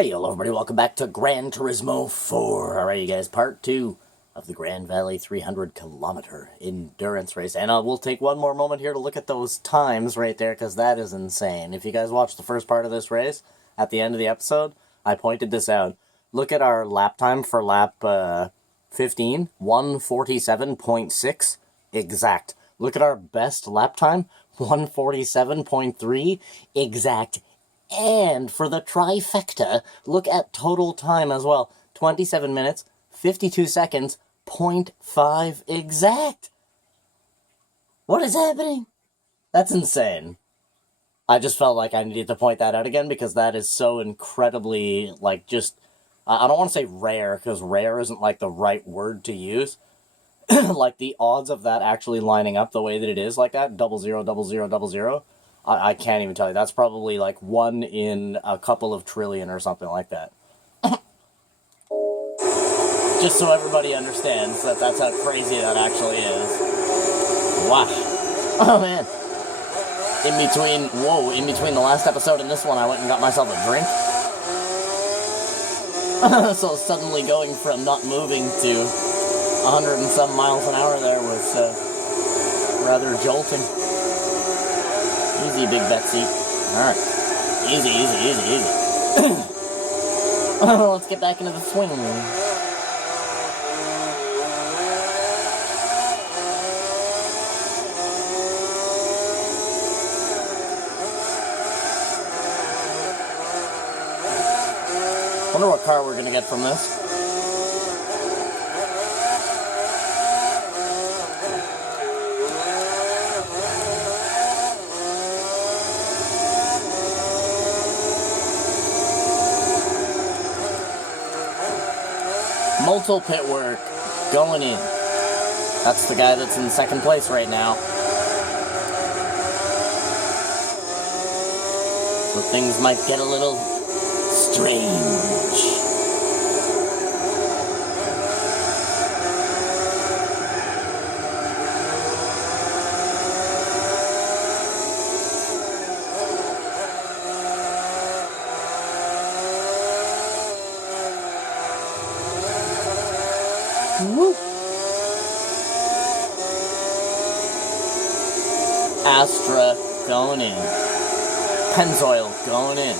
Hey, hello everybody, welcome back to Gran Turismo 4. Alright, you guys, part 2 of the Grand Valley 300-kilometer endurance race. And we'll take one more moment here to look at those times right there, because that is insane. If you guys watched the first part of this race, at the end of the episode, I pointed this out. Look at our lap time for lap 15, 1:47.6 exact. Look at our best lap time, 1:47.3 exact. And for the trifecta, look at total time as well. 27 minutes, 52 seconds, 0.5 exact. What is happening? That's insane. I just felt like I needed to point that out again because that is so incredibly, like, just... I don't want to say rare, because rare isn't, like, the right word to use. Like, the odds of that actually lining up the way that it is like that, 000000... I can't even tell you. That's probably like 1 in a couple of trillion or something like that. Just so everybody understands that that's how crazy that actually is. Wow. Oh, man. In between the last episode and this one, I went and got myself a drink. So suddenly going from not moving to 100 and some miles an hour there was rather jolting. Easy, Big Betsy. Alright. Easy. Let's get back into the swing. Wonder what car we're gonna get from this. Multiple pit work going in. That's the guy that's in second place right now. So things might get a little strange. Woo. Astra going in. Pennzoil going in.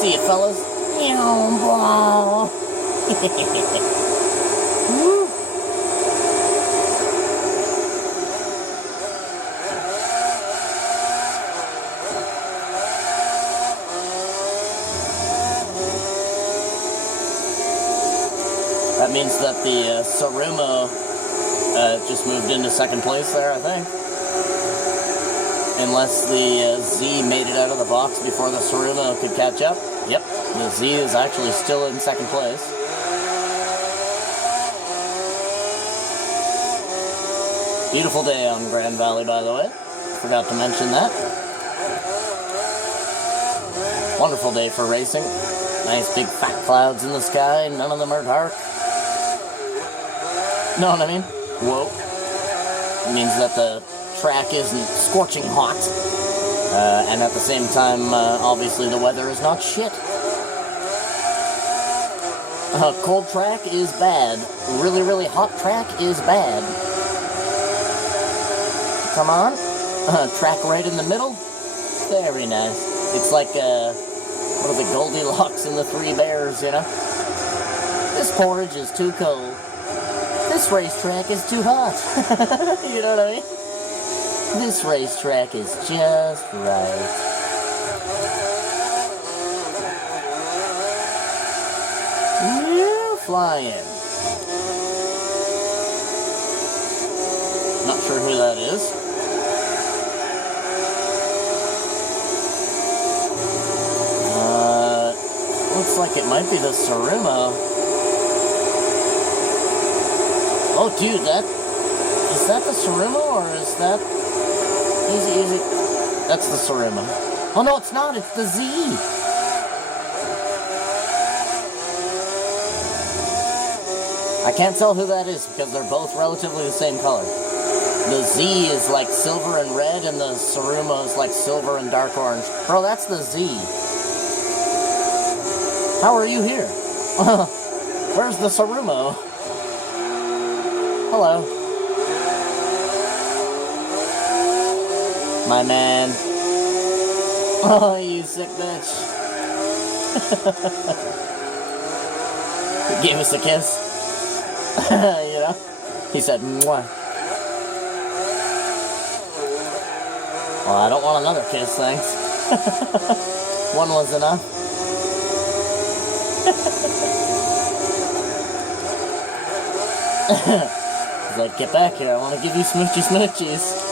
See you, fellas. Woo. That means that the Turismo just moved into second place there, I think. Unless the Z made it out of the box before the Turismo could catch up. Yep, the Z is actually still in second place. Beautiful day on Grand Valley, by the way. Forgot to mention that. Wonderful day for racing. Nice big fat clouds in the sky, none of them are dark. Know what I mean? Whoa. It means that the track isn't scorching hot. And at the same time, obviously the weather is not shit. Cold track is bad. Really, really hot track is bad. Come on. Track right in the middle. Very nice. It's like, what is it, Goldilocks and the Three Bears, you know? This porridge is too cold. This racetrack is too hot. You know what I mean? This racetrack is just right. Yeah, flying. Not sure who that is. Looks like it might be the Turismo. Oh, dude, is that the Turismo, or is that... Easy. That's the Turismo. Oh, no, it's not. It's the Z. I can't tell who that is, because they're both relatively the same color. The Z is like silver and red, and the Turismo is like silver and dark orange. Bro, that's the Z. How are you here? Where's the Turismo? Hello. My man. Oh, you sick bitch. He gave us a kiss. You know? He said, mwah. Well, I don't want another kiss, thanks. One was enough. He's like, get back here, I want to give you smoochy smoochies.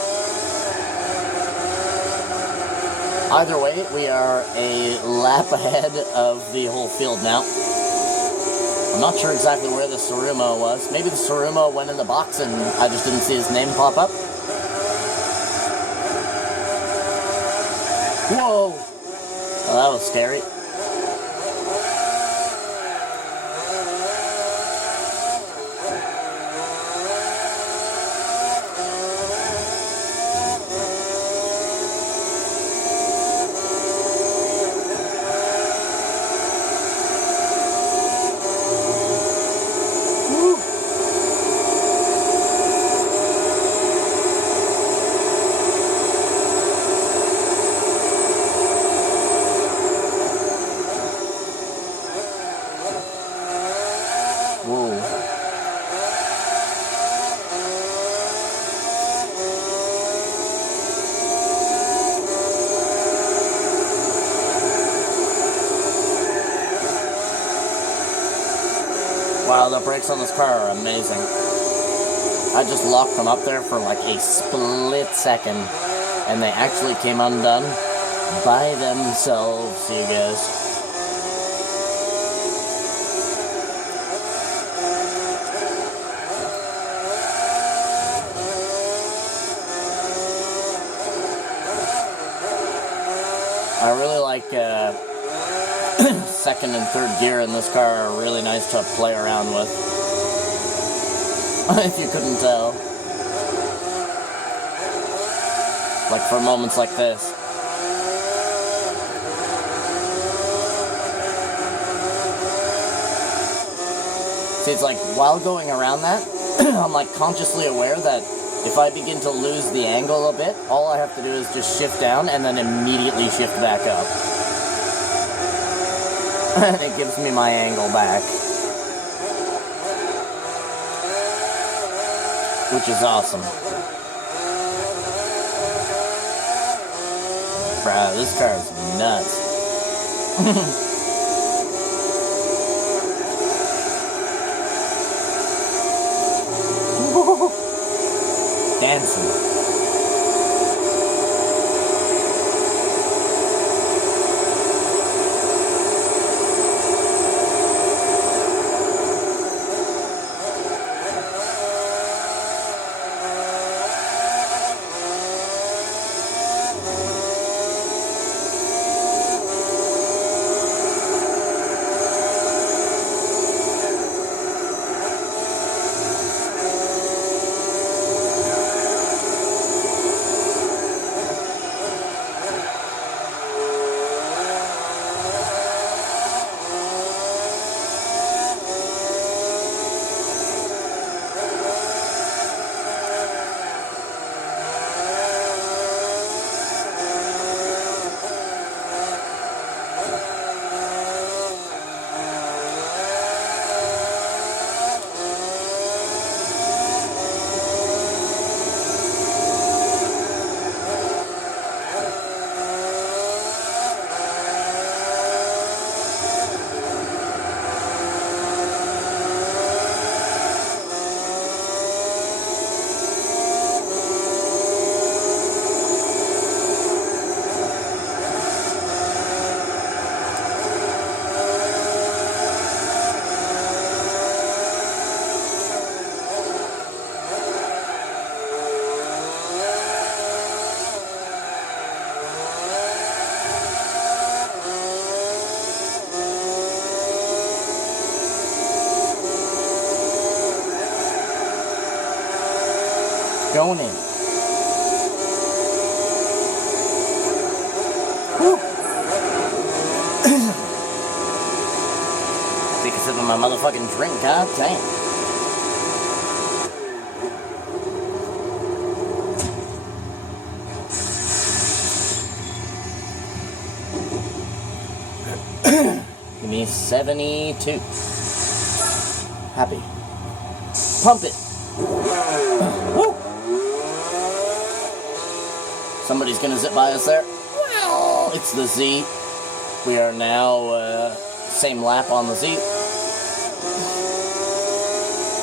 Either way, we are a lap ahead of the whole field now. I'm not sure exactly where the Turismo was. Maybe the Turismo went in the box and I just didn't see his name pop up. Whoa! Oh, that was scary. Wow, the brakes on this car are amazing. I just locked them up there for like a split second, and they actually came undone by themselves, you guys. I really like second and third gear in this car are really nice to play around with. If you couldn't tell. Like for moments like this. See, it's like while going around that, I'm like consciously aware that if I begin to lose the angle a bit, all I have to do is just shift down and then immediately shift back up. And it gives me my angle back. Which is awesome. Bruh, this car is nuts. Dancing. Going in. my motherfucking drink, god damn. Give me 72. Happy. Pump it. Woo. Somebody's gonna zip by us there. It's the Z. We are now same lap on the Z.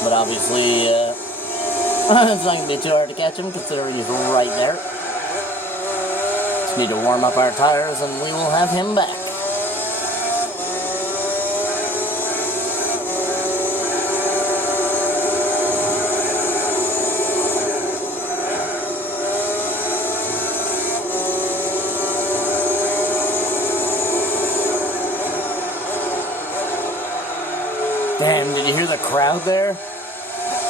But obviously it's not gonna be too hard to catch him considering he's right there. Just need to warm up our tires and we will have him back. Damn, did you hear the crowd there?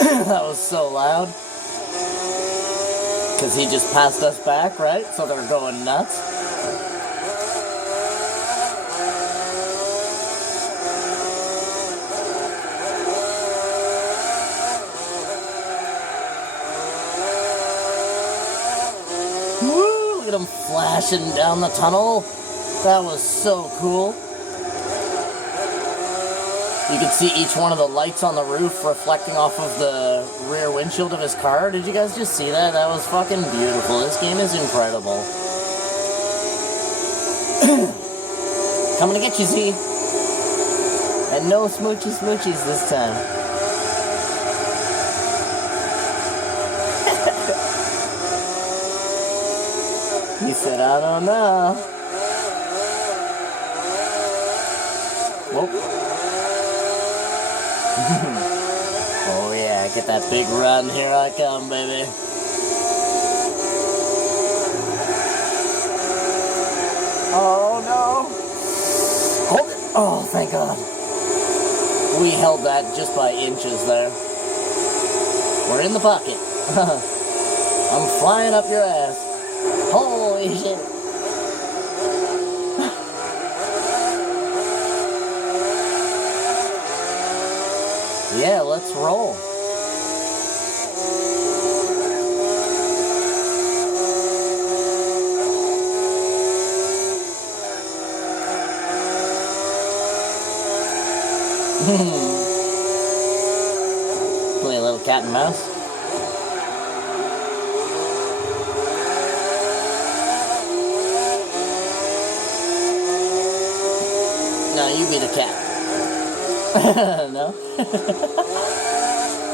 That was so loud. Because he just passed us back, right? So they're going nuts. Woo! Look at him flashing down the tunnel. That was so cool. You could see each one of the lights on the roof reflecting off of the rear windshield of his car. Did you guys just see that? That was fucking beautiful. This game is incredible. Coming to get you, Z. And no smoochy smoochies this time. He said, I don't know. Whoop. Oh yeah, get that big run, here I come, baby. Oh no! Hold it! Oh, thank God. We held that just by inches there. We're in the pocket. I'm flying up your ass. Holy shit. Yeah, let's roll. Play a little cat and mouse. No, you be the cat. No?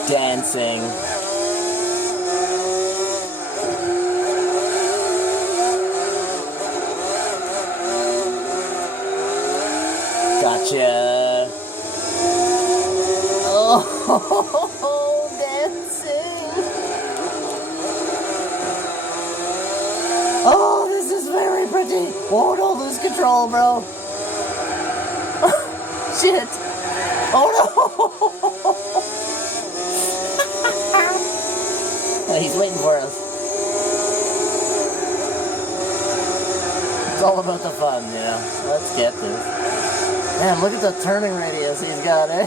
Dancing. Gotcha. Oh, dancing. Oh, this is very pretty. Oh, don't lose control, bro. Shit. Oh no! He's waiting for us. It's all about the fun, you know. Let's get this. Man, look at the turning radius he's got, eh?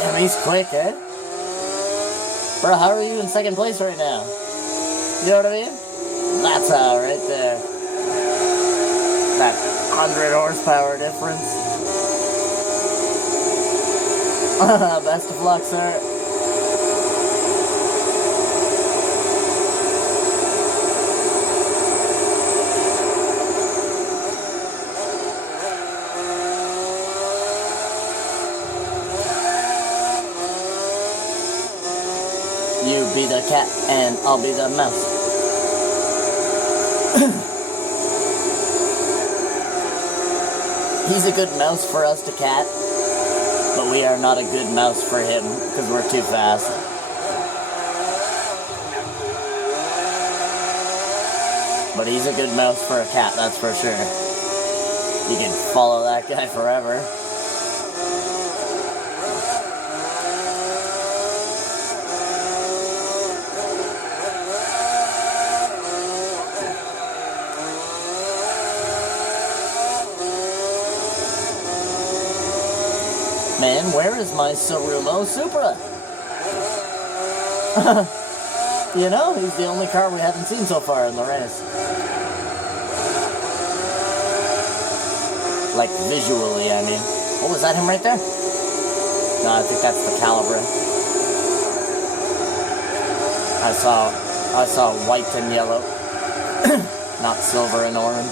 Damn, he's quick, eh? Bro, how are you in second place right now? You know what I mean? That's how, right there. That 100 horsepower difference. Best of luck, sir. You be the cat and I'll be the mouse. He's a good mouse for us to cat, but we are not a good mouse for him because we're too fast. But he's a good mouse for a cat, that's for sure. You can follow that guy forever. Where is my Turismo Supra? You know, he's the only car we haven't seen so far in the race. Like, visually, I mean. Oh, was that him right there? No, I think that's the Calibra. I saw white and yellow. Not silver and orange.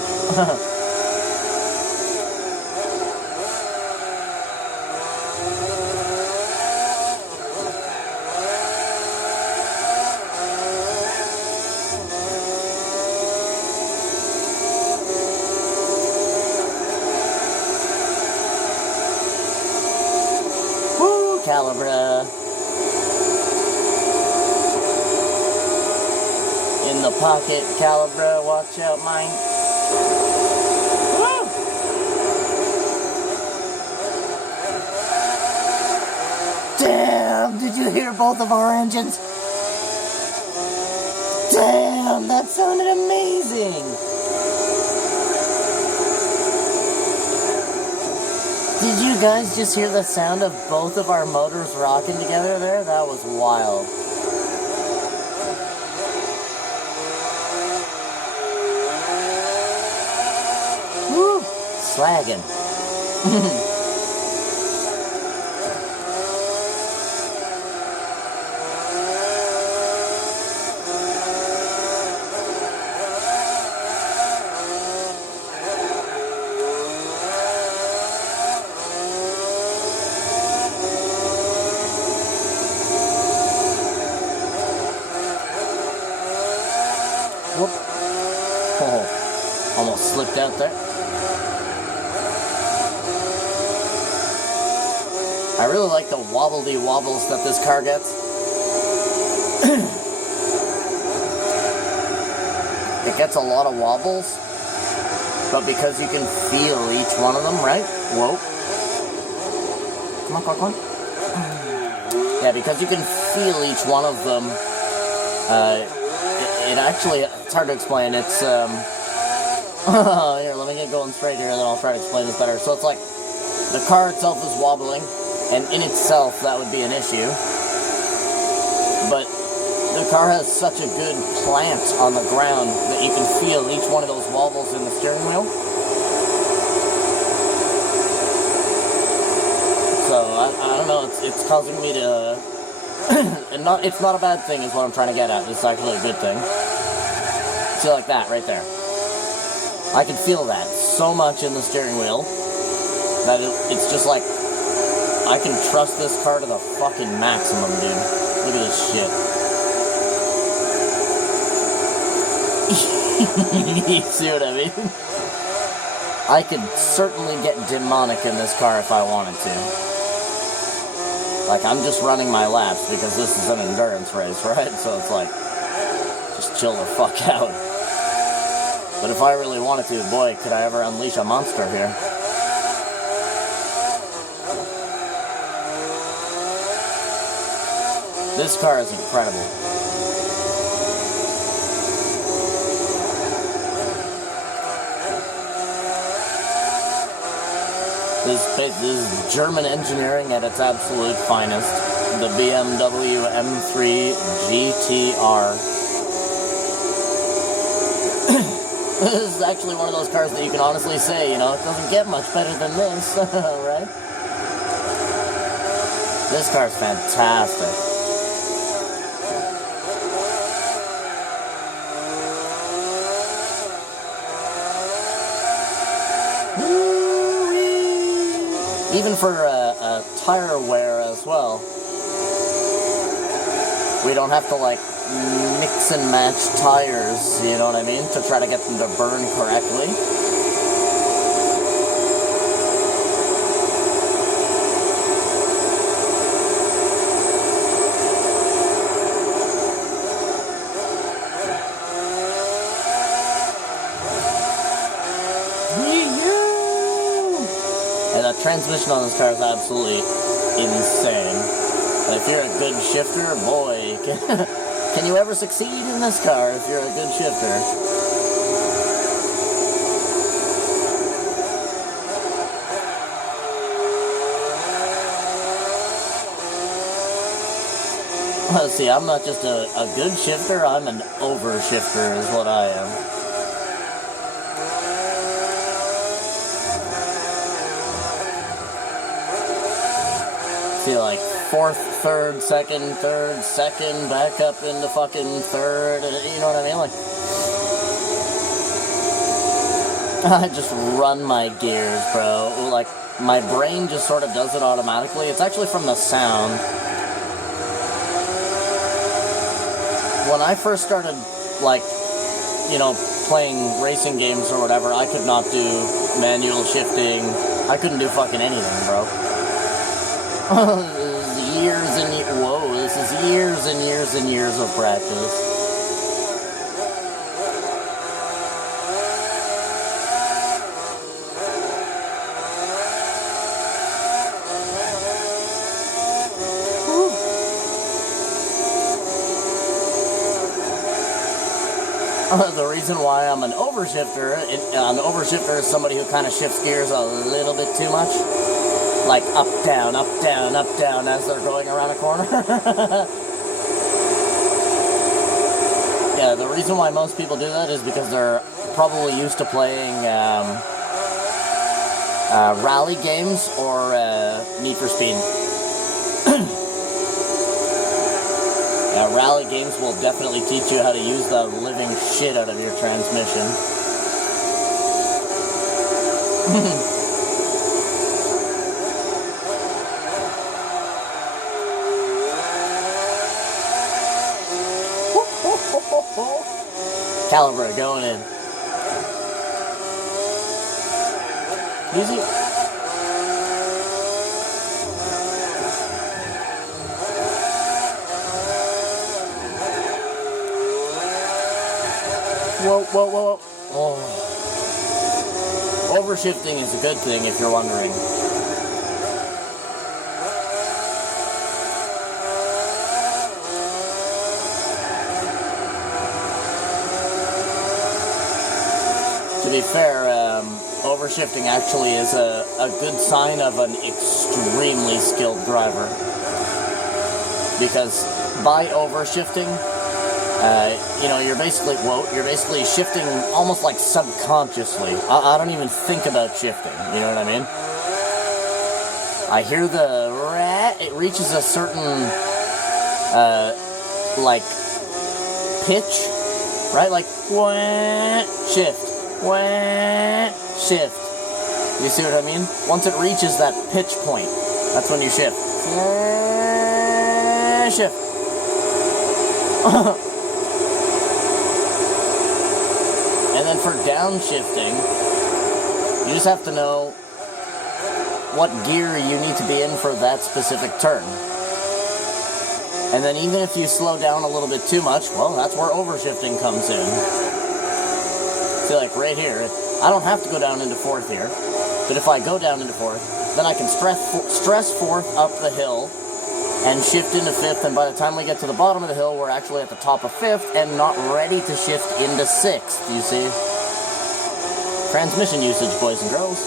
Woo, Calibra. In the pocket, Calibra, watch out, mine. Woo! Damn, did you hear both of our engines? Damn, that sounded amazing. Did you guys just hear the sound of both of our motors rocking together there? That was wild. Woo! Slagging. Whoop. Oh, almost slipped out there. I really like the wobbledy wobbles that this car gets. It gets a lot of wobbles, but because you can feel each one of them, right? Whoa. Come on, come on, come on. Yeah, because you can feel each one of them, it actually, it's hard to explain. It's, here, let me get going straight here, and then I'll try to explain this better. So it's like, the car itself is wobbling, and in itself, that would be an issue. But the car has such a good plant on the ground that you can feel each one of those wobbles in the steering wheel. So, I don't know, it's causing me to... and it's not a bad thing is what I'm trying to get at. It's actually a good thing. See, like that, right there. I can feel that so much in the steering wheel that it's just like, I can trust this car to the fucking maximum, dude. Look at this shit. You see what I mean? I could certainly get demonic in this car if I wanted to. Like, I'm just running my laps because this is an endurance race, right? So it's like, just chill the fuck out. But if I really wanted to, boy, could I ever unleash a monster here. This car is incredible. This is German engineering at its absolute finest. The BMW M3 GTR. This is actually one of those cars that you can honestly say, you know, it doesn't get much better than this, right? This car's fantastic. Even for tire wear as well. We don't have to, like, mix and match tires, you know what I mean, to try to get them to burn correctly. And the transmission on this car is absolutely insane. And if you're a good shifter, boy, can you ever succeed in this car if you're a good shifter? See, I'm not just a good shifter, I'm an over-shifter is what I am. See, like, fourth, third, second, back up into fucking third, you know what I mean? Like, I just run my gears, bro. Like, my brain just sort of does it automatically. It's actually from the sound. When I first started, like, you know, playing racing games or whatever, I could not do manual shifting. I couldn't do fucking anything, bro. This is years and years and years of practice. The reason why I'm an overshifter is somebody who kind of shifts gears a little bit too much. Like up, down, as they're going around a corner. Yeah, the reason why most people do that is because they're probably used to playing rally games or Need for Speed. Rally games will definitely teach you how to use the living shit out of your transmission. Caliber going in. Easy. Whoa. Oh. Overshifting is a good thing if you're wondering. To be fair, overshifting actually is a good sign of an extremely skilled driver. Because by overshifting, you know, you're basically shifting almost like subconsciously. I don't even think about shifting, you know what I mean? I hear the rat, it reaches a certain, like, pitch, right? Like, wah, shift, wah, shift. You see what I mean? Once it reaches that pitch point, that's when you shift. Shift. And then for downshifting, you just have to know what gear you need to be in for that specific turn. And then even if you slow down a little bit too much, well, that's where overshifting comes in. See, like right here, I don't have to go down into fourth here, but if I go down into fourth, then I can stress fourth up the hill and shift into fifth, and by the time we get to the bottom of the hill, we're actually at the top of fifth and not ready to shift into sixth, you see? Transmission usage, boys and girls.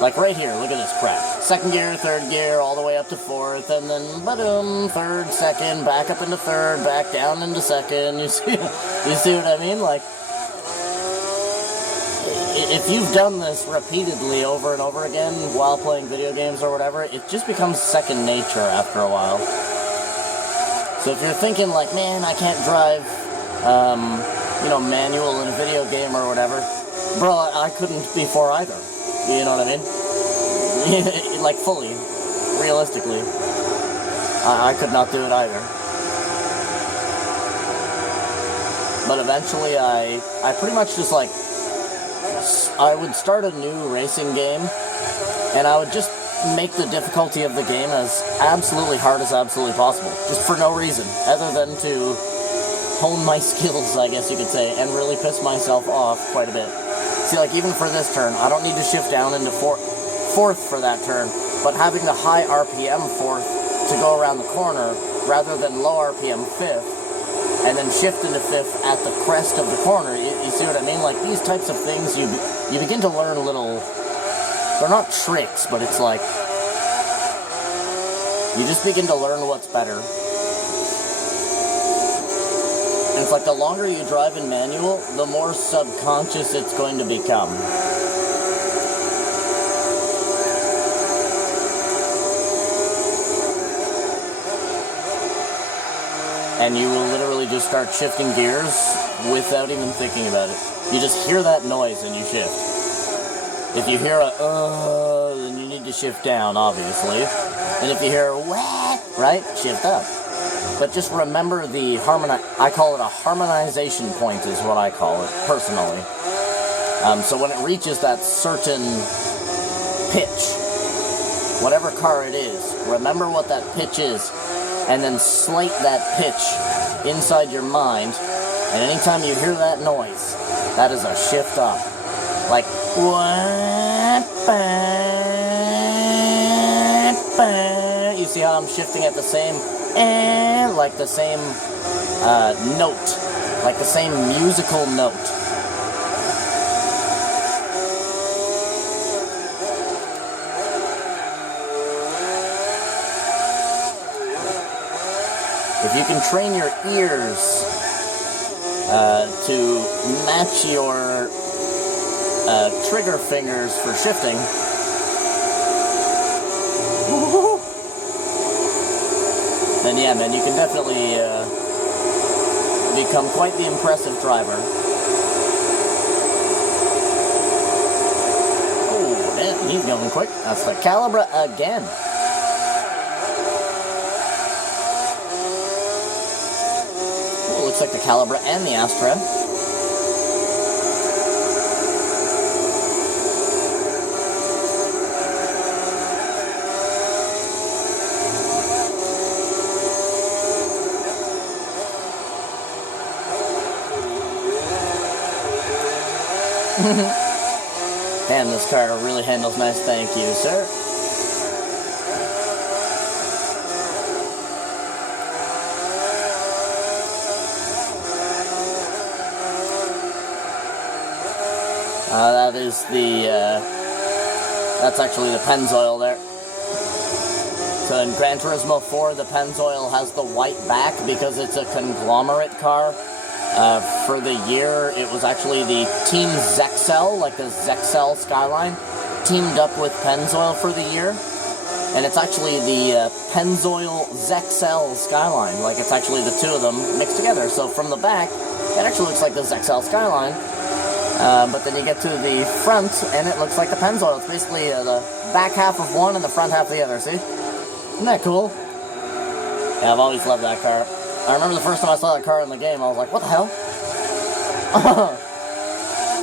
Like right here, look at this crap. Second gear, third gear, all the way up to fourth, and then, ba-dum, third, second, back up into third, back down into second, you see what I mean? Like, if you've done this repeatedly over and over again while playing video games or whatever, it just becomes second nature after a while. So if you're thinking like, man, I can't drive, you know, manual in a video game or whatever, bro, I couldn't before either. You know what I mean? Like fully, realistically, I could not do it either. But eventually I pretty much just like, I would start a new racing game, and I would just make the difficulty of the game as absolutely hard as absolutely possible, just for no reason, other than to hone my skills, I guess you could say, and really piss myself off quite a bit. See, like, even for this turn, I don't need to shift down into fourth for that turn, but having the high RPM fourth to go around the corner, rather than low RPM fifth, and then shift into fifth at the crest of the corner. You see what I mean? Like, these types of things, you begin to learn little, they're not tricks, but it's like, You just begin to learn what's better. And it's like the longer you drive in manual, the more subconscious it's going to become. And you will literally just start shifting gears without even thinking about it. You just hear that noise and you shift. If you hear a then you need to shift down, obviously. And if you hear a wah, right, shift up. But just remember I call it a harmonization point is what I call it, personally. So when it reaches that certain pitch, whatever car it is, remember what that pitch is, and then slate that pitch inside your mind, and anytime you hear that noise, that is a shift up. Like, you see how I'm shifting at the same, like the same note, like the same musical note. If you can train your ears to match your trigger fingers for shifting, then yeah, man, you can definitely become quite the impressive driver. Oh, man, he's going quick. That's the Calibra again. Looks like the Calibra and the Astra. Damn, this car really handles nice, thank you, sir. That is that's actually the Pennzoil there. So in Gran Turismo 4, the Pennzoil has the white back because it's a conglomerate car. For the year, it was actually the Team Zexel, like the Zexel Skyline, teamed up with Pennzoil for the year. And it's actually the Pennzoil Zexel Skyline, like it's actually the two of them mixed together. So from the back, it actually looks like the Zexel Skyline. But then you get to the front, and it looks like the Pennzoil. It's basically the back half of one and the front half of the other, see? Isn't that cool? Yeah, I've always loved that car. I remember the first time I saw that car in the game, I was like, what the hell?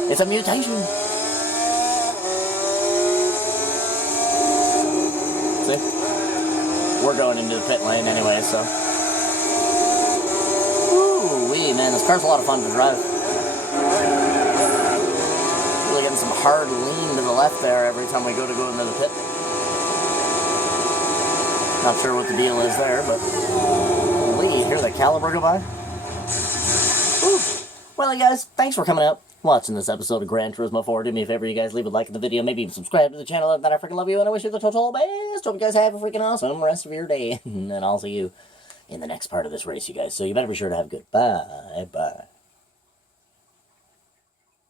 It's a mutation! See? We're going into the pit lane anyway, so... Ooh-wee, man, this car's a lot of fun to drive. Getting some hard lean to the left there every time we go into the pit. Not sure what the deal is there, but you hear the Calibra go by? Woo. Well, you guys, thanks for coming out, watching this episode of Gran Turismo 4. Do me a favor, you guys, leave a like to the video, maybe even subscribe to the channel. That I freaking love you, and I wish you the total best. Hope you guys have a freaking awesome rest of your day, and I'll see you in the next part of this race, you guys. So you better be sure to have a good bye.